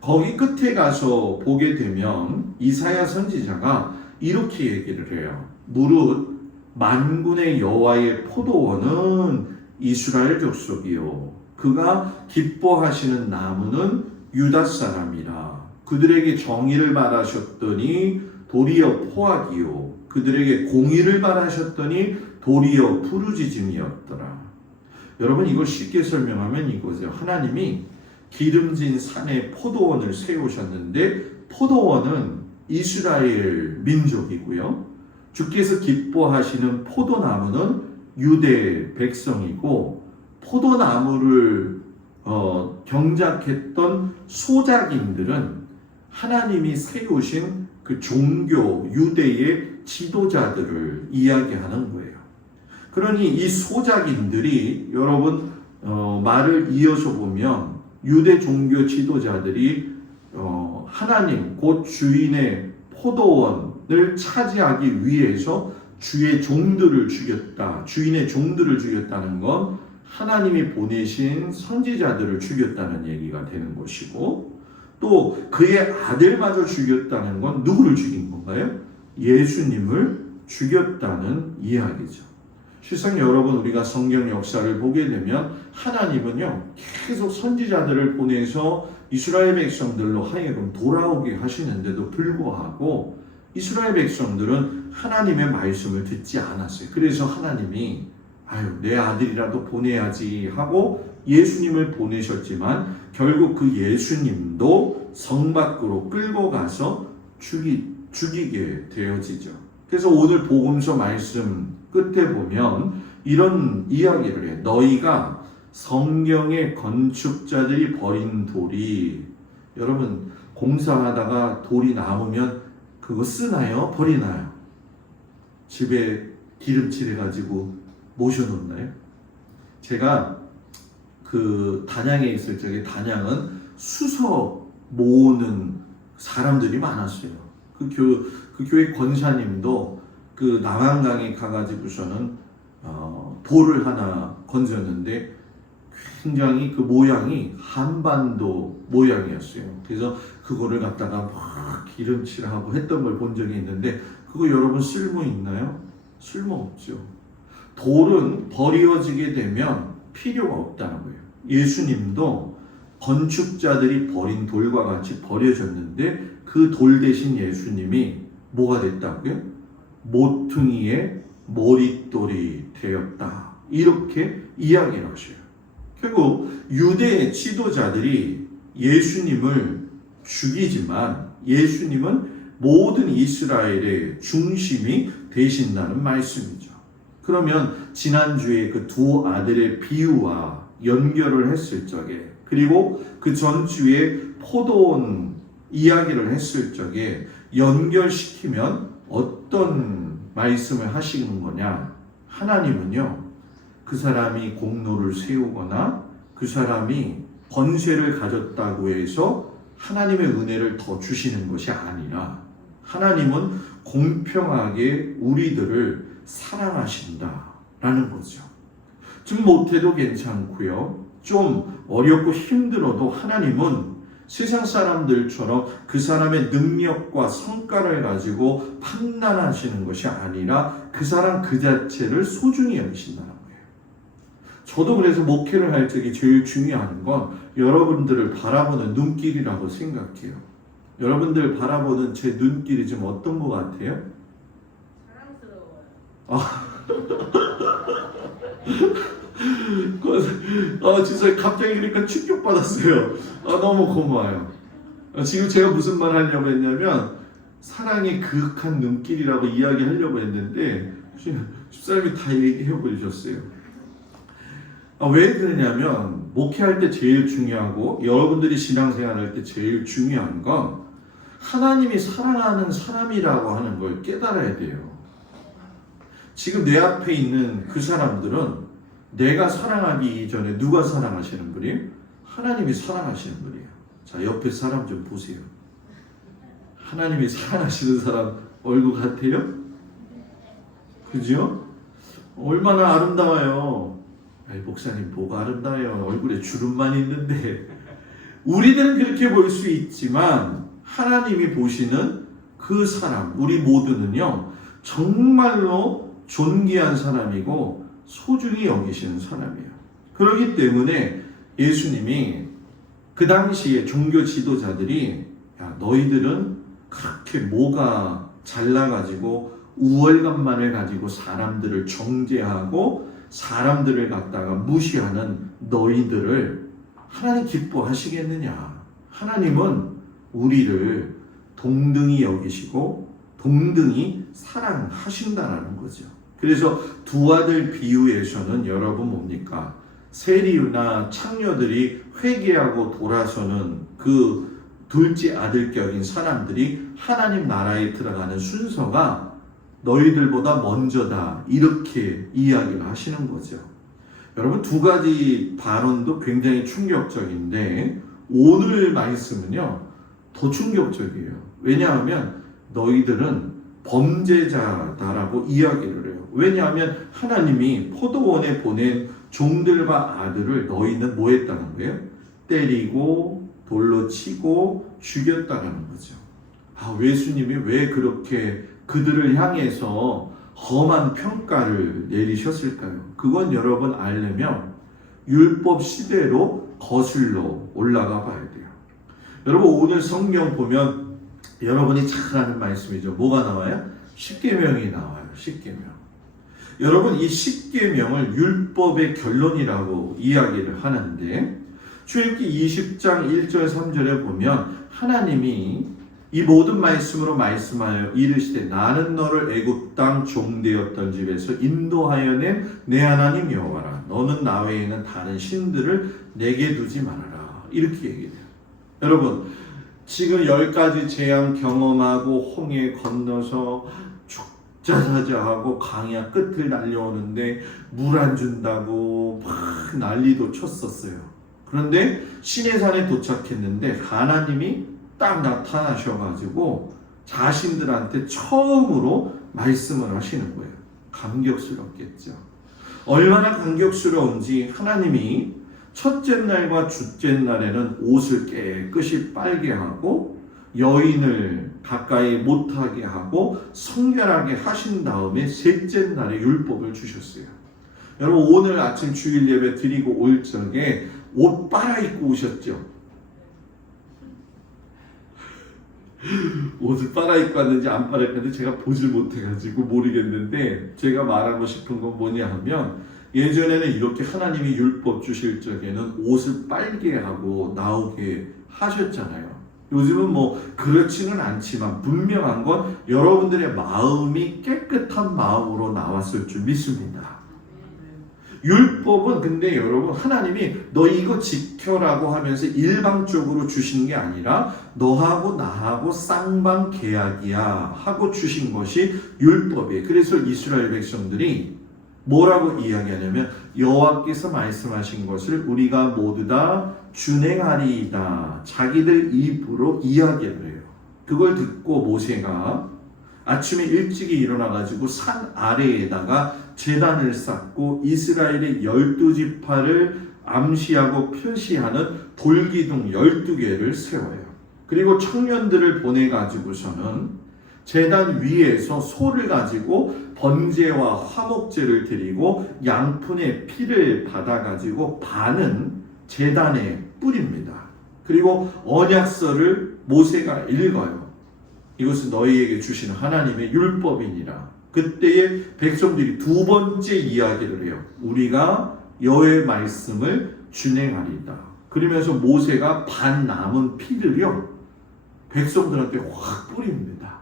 거기 끝에 가서 보게 되면 이사야 선지자가 이렇게 얘기를 해요. 무릇 만군의 여호와의 포도원은 이스라엘 족속이요 그가 기뻐하시는 나무는 유다 사람이라. 그들에게 정의를 바라셨더니 도리어 포악이요 그들에게 공의를 바라셨더니 도리어 부르짖음이었더라. 여러분, 이걸 쉽게 설명하면 이거죠. 하나님이 기름진 산에 포도원을 세우셨는데 포도원은 이스라엘 민족이고요. 주께서 기뻐하시는 포도나무는 유대 백성이고 포도나무를 경작했던 소작인들은 하나님이 세우신 그 종교 유대의 지도자들을 이야기하는 거예요. 그러니 이 소작인들이 여러분 말을 이어서 보면 유대 종교 지도자들이 하나님 곧 주인의 포도원을 차지하기 위해서 주의 종들을 죽였다. 주인의 종들을 죽였다는 건 하나님이 보내신 선지자들을 죽였다는 얘기가 되는 것이고 또 그의 아들마저 죽였다는 건 누구를 죽인 건가요? 예수님을 죽였다는 이야기죠. 실상 여러분, 우리가 성경 역사를 보게 되면 하나님은요 계속 선지자들을 보내서 이스라엘 백성들로 하여금 돌아오게 하시는데도 불구하고 이스라엘 백성들은 하나님의 말씀을 듣지 않았어요. 그래서 하나님이 내 아들이라도 보내야지 하고 예수님을 보내셨지만 결국 그 예수님도 성 밖으로 끌고 가서 죽이게 되어지죠. 그래서 오늘 복음서 말씀 끝에 보면 이런 이야기를 해. 너희가 성경의 건축자들이 버린 돌이, 여러분 공사하다가 돌이 남으면 그거 쓰나요? 버리나요? 집에 기름칠해가지고 모셔놓나요? 제가 그 단양에 있을 적에 단양은 수석 모으는 사람들이 많았어요. 그 교회 권사님도 그 남한강에 가가지고서는 돌을 하나 건졌는데 굉장히 그 모양이 한반도 모양이었어요. 그래서 그거를 갖다가 막 기름칠하고 했던 걸 본 적이 있는데 그거 여러분 쓸모 있나요? 쓸모 없죠. 돌은 버려지게 되면 필요가 없다는 거예요. 예수님도 건축자들이 버린 돌과 같이 버려졌는데 그 돌 대신 예수님이 뭐가 됐다고요? 모퉁이의 머릿돌이 되었다. 이렇게 이야기를 하셔요. 결국 유대의 지도자들이 예수님을 죽이지만 예수님은 모든 이스라엘의 중심이 되신다는 말씀이죠. 그러면 지난주에 그 두 아들의 비유와 연결을 했을 적에 그리고 그 전주에 포도원 이야기를 했을 적에 연결시키면 어떤 말씀을 하시는 거냐? 하나님은요, 그 사람이 공로를 세우거나 그 사람이 권세를 가졌다고 해서 하나님의 은혜를 더 주시는 것이 아니라 하나님은 공평하게 우리들을 사랑하신다라는 거죠. 좀 못해도 괜찮고요. 좀 어렵고 힘들어도 하나님은 세상 사람들처럼 그 사람의 능력과 성과를 가지고 판단하시는 것이 아니라 그 사람 그 자체를 소중히 여기신다는 거예요. 저도 그래서 목회를 할 적에 제일 중요한 건 여러분들을 바라보는 눈길이라고 생각해요. 여러분들 바라보는 제 눈길이 좀 어떤 것 같아요? 진짜 갑자기 그러니까 충격받았어요. 너무 고마워요. 지금 제가 무슨 말 하려고 했냐면 사랑의 그윽한 눈길이라고 이야기하려고 했는데 집사님이 다 얘기해 버리셨어요. 왜 그러냐면 목회할 때 제일 중요하고 여러분들이 신앙생활할 때 제일 중요한 건 하나님이 사랑하는 사람이라고 하는 걸 깨달아야 돼요. 지금 내 앞에 있는 그 사람들은 내가 사랑하기 이전에 누가 사랑하시는 분이에요? 하나님이 사랑하시는 분이에요. 자, 옆에 사람 좀 보세요. 하나님이 사랑하시는 사람 얼굴 같아요? 그죠? 얼마나 아름다워요. 목사님 뭐가 아름다워요? 얼굴에 주름만 있는데. 우리들은 그렇게 볼 수 있지만 하나님이 보시는 그 사람, 우리 모두는요 정말로 존귀한 사람이고 소중히 여기시는 사람이에요. 그렇기 때문에 예수님이 그 당시에 종교 지도자들이 야, 너희들은 그렇게 뭐가 잘나가지고 우월감만을 가지고 사람들을 정죄하고 사람들을 갖다가 무시하는 너희들을 하나님 기뻐하시겠느냐. 하나님은 우리를 동등히 여기시고 동등히 사랑하신다라는 거죠. 그래서 두 아들 비유에서는 여러분 뭡니까? 세리나 창녀들이 회개하고 돌아서는 그 둘째 아들격인 사람들이 하나님 나라에 들어가는 순서가 너희들보다 먼저다 이렇게 이야기를 하시는 거죠. 여러분 두 가지 발언도 굉장히 충격적인데 오늘 말씀은요 더 충격적이에요. 왜냐하면 너희들은 범죄자다라고 이야기를 해요. 왜냐하면 하나님이 포도원에 보낸 종들과 아들을 너희는 뭐 했다는 거예요? 때리고 돌로 치고 죽였다는 거죠. 예수님이 왜 그렇게 그들을 향해서 험한 평가를 내리셨을까요? 그건 여러분 알려면 율법 시대로 거슬러 올라가 봐야 돼요. 여러분 오늘 성경 보면 여러분이 잘 아는 말씀이죠. 뭐가 나와요? 십계명이 나와요. 십계명. 여러분 이 십계명을 율법의 결론이라고 이야기를 하는데 출애굽기 20장 1절 3절에 보면 하나님이 이 모든 말씀으로 말씀하여 이르시되 나는 너를 애굽 땅 종되었던 집에서 인도하여 낸 내 하나님 여호와라. 너는 나 외에는 다른 신들을 내게 두지 말아라. 이렇게 얘기해요. 여러분 지금 10가지 재앙 경험하고 홍해 건너서 죽자사자하고 강야 끝을 달려오는데 물 안 준다고 막 난리도 쳤었어요. 그런데 시내산에 도착했는데 하나님이 딱 나타나셔가지고 자신들한테 처음으로 말씀을 하시는 거예요. 감격스럽겠죠. 얼마나 감격스러운지 하나님이 첫째 날과 둘째 날에는 옷을 깨끗이 빨게 하고 여인을 가까이 못하게 하고 성결하게 하신 다음에 셋째 날에 율법을 주셨어요. 여러분 오늘 아침 주일 예배 드리고 올 적에 옷 빨아입고 오셨죠? 옷을 빨아입고 왔는지 안 빨아입고 왔는지 제가 보질 못해가지고 모르겠는데 제가 말하고 싶은 건 뭐냐 하면 예전에는 이렇게 하나님이 율법 주실 적에는 옷을 빨게 하고 나오게 하셨잖아요. 요즘은 뭐 그렇지는 않지만 분명한 건 여러분들의 마음이 깨끗한 마음으로 나왔을 줄 믿습니다. 율법은 근데 여러분 하나님이 너 이거 지켜라고 하면서 일방적으로 주신 게 아니라 너하고 나하고 쌍방 계약이야 하고 주신 것이 율법이에요. 그래서 이스라엘 백성들이 뭐라고 이야기하냐면 여호와께서 말씀하신 것을 우리가 모두 다 준행하리이다. 자기들 입으로 이야기를 해요. 그걸 듣고 모세가 아침에 일찍이 일어나가지고 산 아래에다가 제단을 쌓고 이스라엘의 12지파를 암시하고 표시하는 돌기둥 12개를 세워요. 그리고 청년들을 보내가지고서는 제단 위에서 소를 가지고 번제와 화목제를 드리고 양푼의 피를 받아가지고 반은 제단에 뿌립니다. 그리고 언약서를 모세가 읽어요. 이것은 너희에게 주신 하나님의 율법이니라. 그때에 백성들이 두 번째 이야기를 해요. 우리가 여호와의 말씀을 준행하리다. 그러면서 모세가 반 남은 피를요 백성들한테 확 뿌립니다.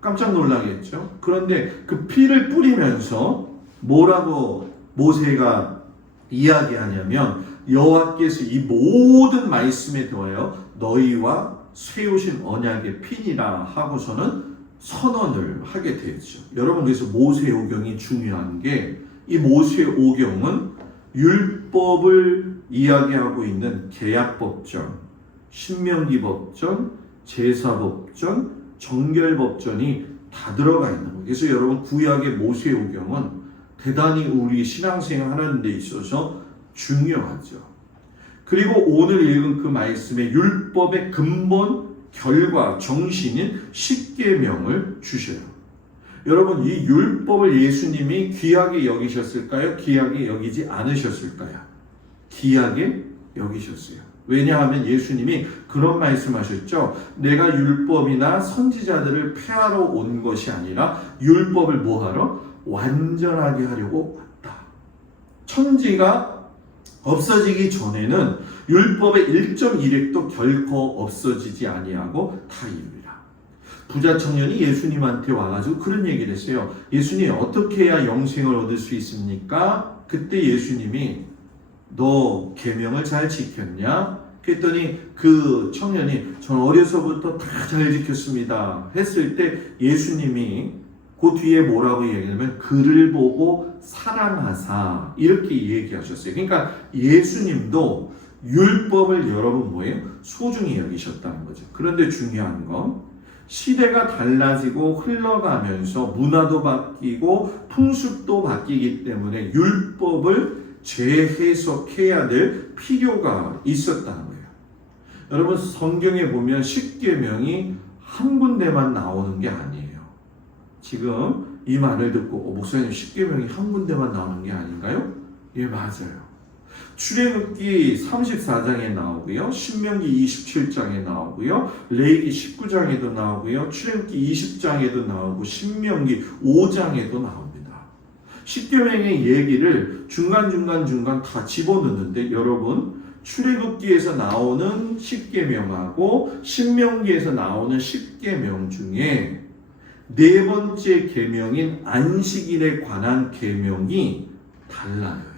깜짝 놀라겠죠? 그런데 그 피를 뿌리면서 뭐라고 모세가 이야기하냐면 여호와께서 이 모든 말씀에 더하여 너희와 세우신 언약의 피니라 하고서는 선언을 하게 되죠. 여러분, 그래서 모세오경이 중요한 게, 이 모세오경은 율법을 이야기하고 있는 계약법전, 신명기법전, 제사법전, 정결법전이 다 들어가 있는 거예요. 그래서 여러분, 구약의 모세오경은 대단히 우리 신앙생활 하는 데 있어서 중요하죠. 그리고 오늘 읽은 그 말씀의 율법의 근본, 결과, 정신인 십계명을 주셔요. 여러분, 이 율법을 예수님이 귀하게 여기셨을까요? 귀하게 여기지 않으셨을까요? 귀하게 여기셨어요. 왜냐하면 예수님이 그런 말씀하셨죠. 내가 율법이나 선지자들을 폐하러 온 것이 아니라 율법을 뭐하러? 완전하게 하려고 왔다. 천지가 없어지기 전에는 율법의 1.1획도 결코 없어지지 아니하고 다 이루리라. 부자 청년이 예수님한테 와가지고 그런 얘기를 했어요. 예수님, 어떻게 해야 영생을 얻을 수 있습니까? 그때 예수님이 너 계명을 잘 지켰냐? 그랬더니 그 청년이 전 어려서부터 다 잘 지켰습니다 했을 때 예수님이 그 뒤에 뭐라고 얘기하냐면 그를 보고 사랑하사 이렇게 얘기하셨어요. 그러니까 예수님도 율법을 여러분 뭐예요? 소중히 여기셨다는 거죠. 그런데 중요한 건 시대가 달라지고 흘러가면서 문화도 바뀌고 풍습도 바뀌기 때문에 율법을 재해석해야 될 필요가 있었다는 거예요. 여러분, 성경에 보면 십계명이 한 군데만 나오는 게 아니에요. 지금 이 말을 듣고 목사님, 십계명이 한 군데만 나오는 게 아닌가요? 예, 맞아요. 출애굽기 34장에 나오고요, 신명기 27장에 나오고요, 레위기 19장에도 나오고요, 출애굽기 20장에도 나오고 신명기 5장에도 나옵니다. 십계명의 얘기를 중간 다 집어넣는데 여러분, 출애굽기에서 나오는 십계명하고 신명기에서 나오는 십계명 중에 네 번째 계명인 안식일에 관한 계명이 달라요.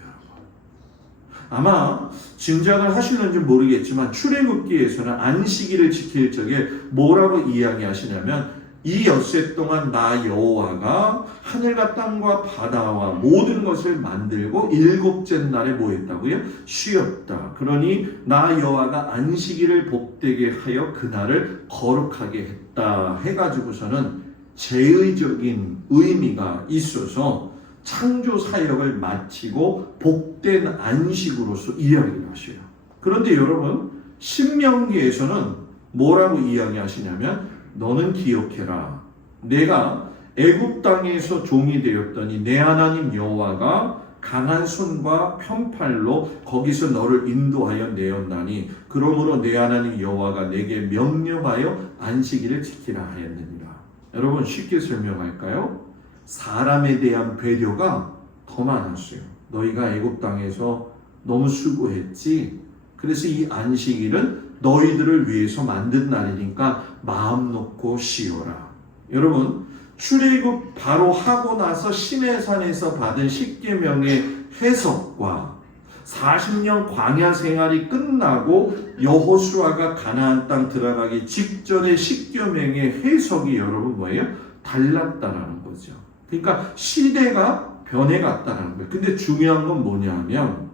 아마 짐작을 하시는지 모르겠지만 출애굽기에서는 안식일을 지킬 적에 뭐라고 이야기하시냐면 이 엿새 동안 나 여호와가 하늘과 땅과 바다와 모든 것을 만들고 일곱째 날에 뭐 했다고요? 쉬었다. 그러니 나 여호와가 안식일을 복되게 하여 그날을 거룩하게 했다 해가지고서는 제의적인 의미가 있어서 창조 사역을 마치고 복된 안식으로서 이야기를 하셔요. 그런데 여러분, 신명기에서는 뭐라고 이야기하시냐면 너는 기억해라. 내가 애굽 땅에서 종이 되었더니 내 하나님 여호와가 강한 손과 편팔로 거기서 너를 인도하여 내었나니 그러므로 내 하나님 여호와가 내게 명령하여 안식일을 지키라 하였느니라. 여러분, 쉽게 설명할까요? 사람에 대한 배려가 더 많았어요. 너희가 애굽 땅에서 너무 수고했지. 그래서 이 안식일은 너희들을 위해서 만든 날이니까 마음 놓고 쉬어라. 여러분, 출애굽 바로 하고 나서 시내산에서 받은 십계명의 해석과 40년 광야 생활이 끝나고 여호수아가 가나안 땅 들어가기 직전의 십계명의 해석이 여러분 뭐예요? 달랐다라는 거죠. 그러니까 시대가 변해갔다는 거예요. 근데 중요한 건 뭐냐면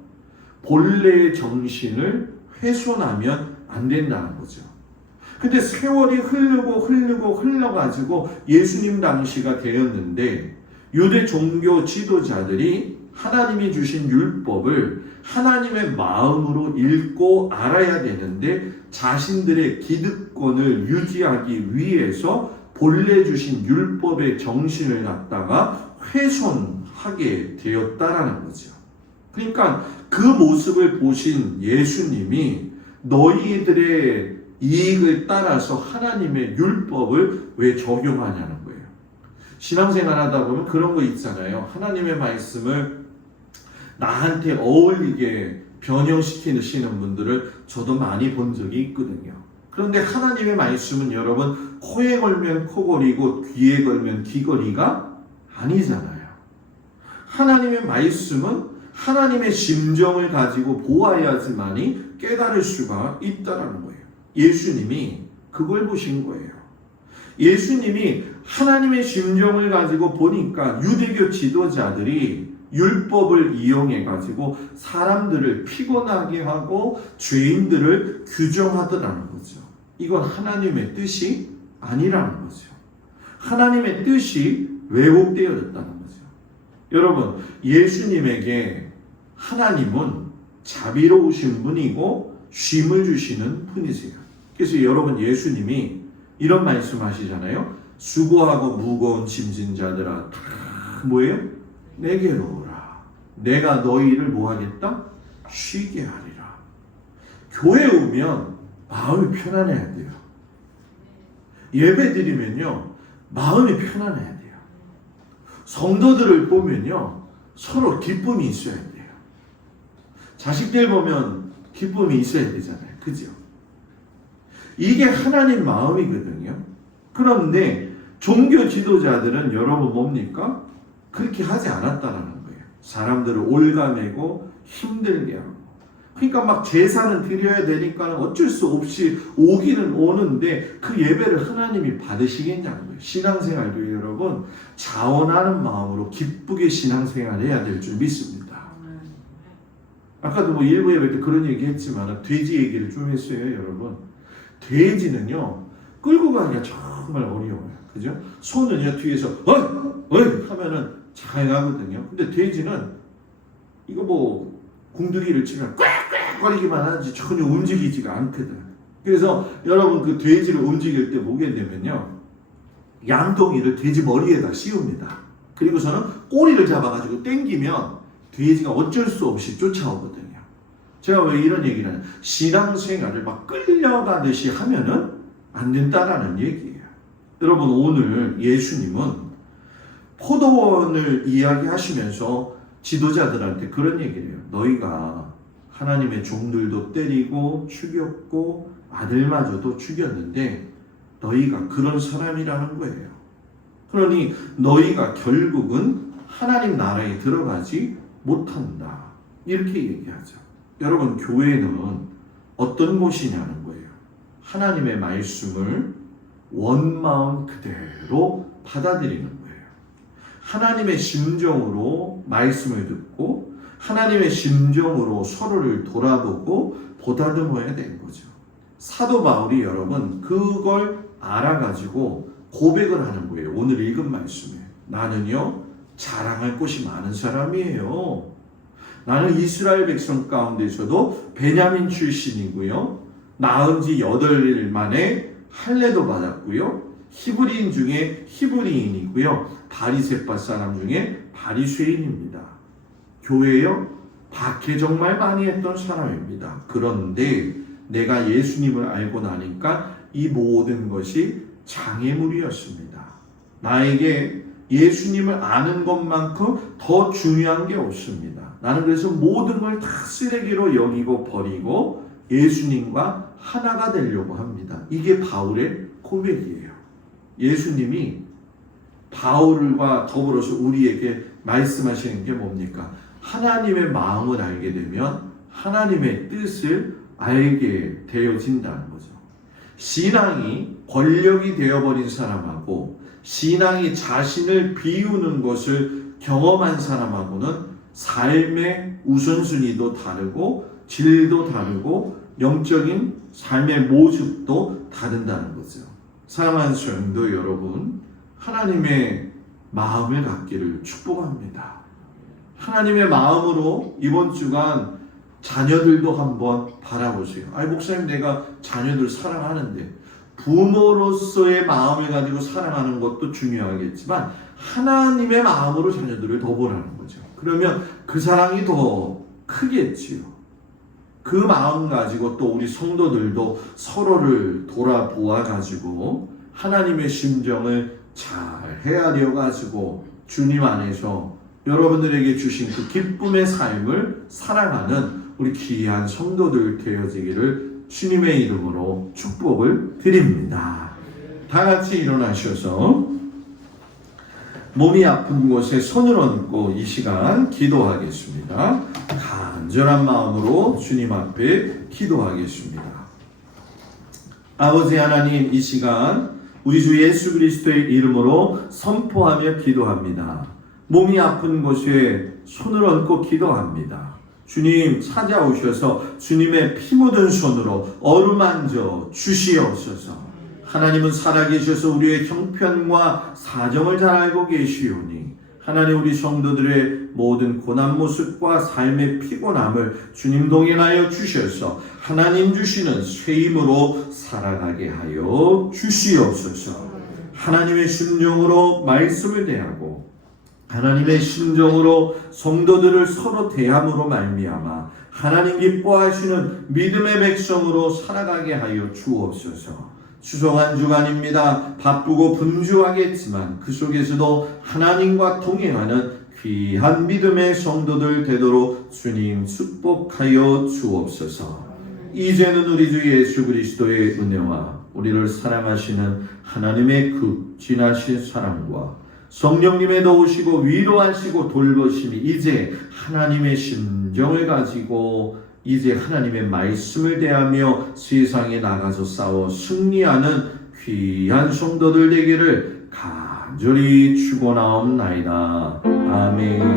본래의 정신을 훼손하면 안 된다는 거죠. 근데 세월이 흘러가지고 예수님 당시가 되었는데 유대 종교 지도자들이 하나님이 주신 율법을 하나님의 마음으로 읽고 알아야 되는데 자신들의 기득권을 유지하기 위해서 본래 주신 율법의 정신을 갖다가 훼손하게 되었다라는 거죠. 그러니까 그 모습을 보신 예수님이 너희들의 이익을 따라서 하나님의 율법을 왜 적용하냐는 거예요. 신앙생활 하다 보면 그런 거 있잖아요. 하나님의 말씀을 나한테 어울리게 변형시키시는 분들을 저도 많이 본 적이 있거든요. 그런데 하나님의 말씀은 여러분 코에 걸면 코걸이고 귀에 걸면 귀걸이가 아니잖아요. 하나님의 말씀은 하나님의 심정을 가지고 보아야지만이 깨달을 수가 있다라는 거예요. 예수님이 그걸 보신 거예요. 예수님이 하나님의 심정을 가지고 보니까 유대교 지도자들이 율법을 이용해 가지고 사람들을 피곤하게 하고 죄인들을 규정하더라는 거죠. 이건 하나님의 뜻이 아니라는 거죠. 하나님의 뜻이 왜곡되어졌다는 거죠. 여러분, 예수님에게 하나님은 자비로우신 분이고 쉼을 주시는 분이세요. 그래서 여러분, 예수님이 이런 말씀하시잖아요. 수고하고 무거운 짐진 자들아 다 뭐예요? 내게로 오라. 내가 너희를 뭐하겠다? 쉬게 하리라. 교회 오면 마음이 편안해야 돼요. 예배 드리면요 마음이 편안해야 돼요. 성도들을 보면요 서로 기쁨이 있어야 돼요. 자식들 보면 기쁨이 있어야 되잖아요. 그죠? 이게 하나님 마음이거든요. 그런데 종교 지도자들은 여러분 뭡니까? 그렇게 하지 않았다라는 거예요. 사람들을 올가매고 힘들게 하고. 그러니까 막 제사는 드려야 되니까 어쩔 수 없이 오기는 오는데 그 예배를 하나님이 받으시겠냐는 거예요. 신앙생활도 여러분 자원하는 마음으로 기쁘게 신앙생활해야 될 줄 믿습니다. 아까도 뭐 일부 예배 때 그런 얘기 했지만 돼지 얘기를 좀 했어요. 여러분 돼지는요 끌고 가기가 정말 어려워요. 그죠? 소는요 뒤에서 어이 하면은 잘 가거든요. 근데 돼지는 이거 뭐 궁둥이를 치면 꽥꽥거리기만 하지 전혀 움직이지가 않거든. 그래서 여러분 그 돼지를 움직일 때 보게 되면요 양동이를 돼지 머리에다 씌웁니다. 그리고서는 꼬리를 잡아가지고 당기면 돼지가 어쩔 수 없이 쫓아오거든요. 제가 왜 이런 얘기를 하냐, 신앙생활을 막 끌려가듯이 하면은 안 된다라는 얘기예요. 여러분 오늘 예수님은 포도원을 이야기하시면서 지도자들한테 그런 얘기를 해요. 너희가 하나님의 종들도 때리고 죽였고 아들마저도 죽였는데 너희가 그런 사람이라는 거예요. 그러니 너희가 결국은 하나님 나라에 들어가지 못한다. 이렇게 얘기하죠. 여러분 교회는 어떤 곳이냐는 거예요. 하나님의 말씀을 원마음 그대로 받아들이는 거예요. 하나님의 심정으로 말씀을 듣고 하나님의 심정으로 서로를 돌아보고 보다듬어야 되는 거죠. 사도 바울이 여러분 그걸 알아가지고 고백을 하는 거예요. 오늘 읽은 말씀에 나는요 자랑할 곳이 많은 사람이에요. 나는 이스라엘 백성 가운데서도 베냐민 출신이고요. 낳은 지 8일 만에 할례도 받았고요. 히브리인 중에 히브리인이고요. 바리새파 사람 중에 바리새인입니다. 교회요 박해 정말 많이 했던 사람입니다. 그런데 내가 예수님을 알고 나니까 이 모든 것이 장애물이었습니다. 나에게 예수님을 아는 것만큼 더 중요한 게 없습니다. 나는 그래서 모든 걸 다 쓰레기로 여기고 버리고 예수님과 하나가 되려고 합니다. 이게 바울의 고백이에요. 예수님이 바울과 더불어서 우리에게 말씀하시는 게 뭡니까? 하나님의 마음을 알게 되면 하나님의 뜻을 알게 되어진다는 거죠. 신앙이 권력이 되어버린 사람하고 신앙이 자신을 비우는 것을 경험한 사람하고는 삶의 우선순위도 다르고 질도 다르고 영적인 삶의 모습도 다른다는 거죠. 사랑하는 성도 여러분, 하나님의 마음을 갖기를 축복합니다. 하나님의 마음으로 이번 주간 자녀들도 한번 바라보세요. 아이 목사님, 내가 자녀들 사랑하는데, 부모로서의 마음을 가지고 사랑하는 것도 중요하겠지만 하나님의 마음으로 자녀들을 더 보라는 거죠. 그러면 그 사랑이 더 크겠지요. 그 마음 가지고 또 우리 성도들도 서로를 돌아보아 가지고 하나님의 심정을 잘 헤아려 가지고 주님 안에서 여러분들에게 주신 그 기쁨의 삶을 살아가는 우리 귀한 성도들 되어지기를 주님의 이름으로 축복을 드립니다. 다 같이 일어나셔서 몸이 아픈 곳에 손을 얹고 이 시간 기도하겠습니다. 간절한 마음으로 주님 앞에 기도하겠습니다. 아버지 하나님, 이 시간 우리 주 예수 그리스도의 이름으로 선포하며 기도합니다. 몸이 아픈 곳에 손을 얹고 기도합니다. 주님 찾아오셔서 주님의 피 묻은 손으로 어루만져 주시옵소서. 하나님은 살아계셔서 우리의 형편과 사정을 잘 알고 계시오니 하나님, 우리 성도들의 모든 고난 모습과 삶의 피곤함을 주님 동행하여 주셔서 하나님 주시는 새 힘으로 살아가게 하여 주시옵소서. 하나님의 심정으로 말씀을 대하고 하나님의 심정으로 성도들을 서로 대함으로 말미암아 하나님 기뻐하시는 믿음의 백성으로 살아가게 하여 주옵소서. 추송한 주간입니다. 바쁘고 분주하겠지만 그 속에서도 하나님과 동행하는 귀한 믿음의 성도들 되도록 주님 축복하여 주옵소서. 이제는 우리 주 예수 그리스도의 은혜와 우리를 사랑하시는 하나님의 그 진하신 사랑과 성령님의 도우시고 위로하시고 돌보심이 이제 하나님의 심정을 가지고 이제 하나님의 말씀을 대하며 세상에 나가서 싸워 승리하는 귀한 성도들 되기를 간절히 축원하옵나이다. 아멘.